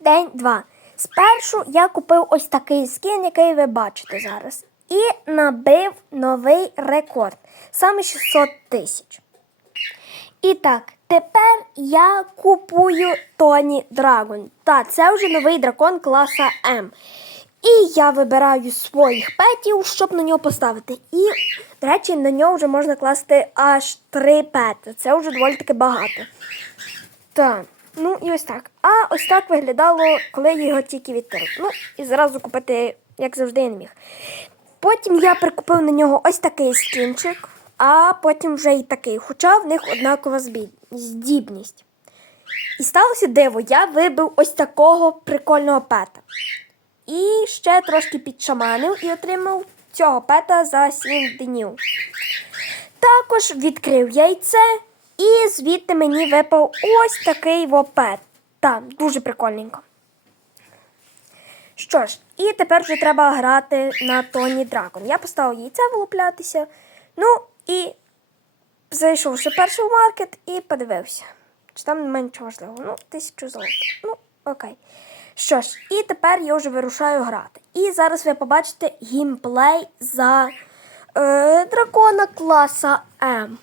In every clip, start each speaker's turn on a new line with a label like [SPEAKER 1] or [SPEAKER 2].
[SPEAKER 1] День 2. Спершу я купив ось такий скін, який ви бачите зараз. І набив новий рекорд. Саме 600 тисяч. І так, тепер я купую Тоні Драгон. Та це вже новий дракон класа М. І я вибираю своїх петів, щоб на нього поставити. І, до речі, на нього вже можна класти аж три пети. Це вже доволі таки багато. Так, ну і ось так. А ось так виглядало, коли я його тільки відкрив. Ну, і зразу купити, як завжди, я не міг. Потім я прикупив на нього ось такий скінчик, а потім вже і такий, хоча в них однакова здібність. І сталося диво, я вибив ось такого прикольного пета. І ще трошки підшаманив і отримав цього пета за 7 днів. Також відкрив яйце, і звідти мені випав ось такий вопет. Так, дуже прикольненько. Що ж, і тепер вже треба грати на Тоні Дракон. Я поставив яйце вилуплятися. Ну і зайшов ще перший в маркет і подивився. Чи там нічого важливого? Ну, тисячу золота. Ну, окей. Що ж, і тепер я вже вирушаю грати. І зараз ви побачите геймплей за е, дракона класа М.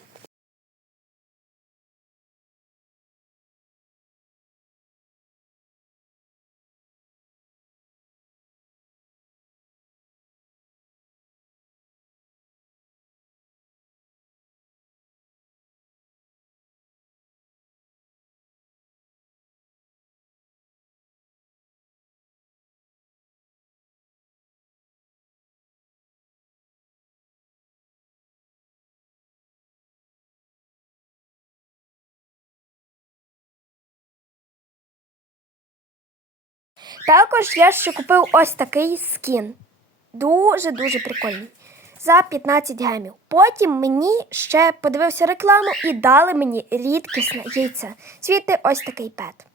[SPEAKER 1] Також я ще купив ось такий скін. Дуже-дуже прикольний. За 15 гемів. Потім мені ще подивився рекламу і дали мені рідкісне яйце. Світи ось такий пет.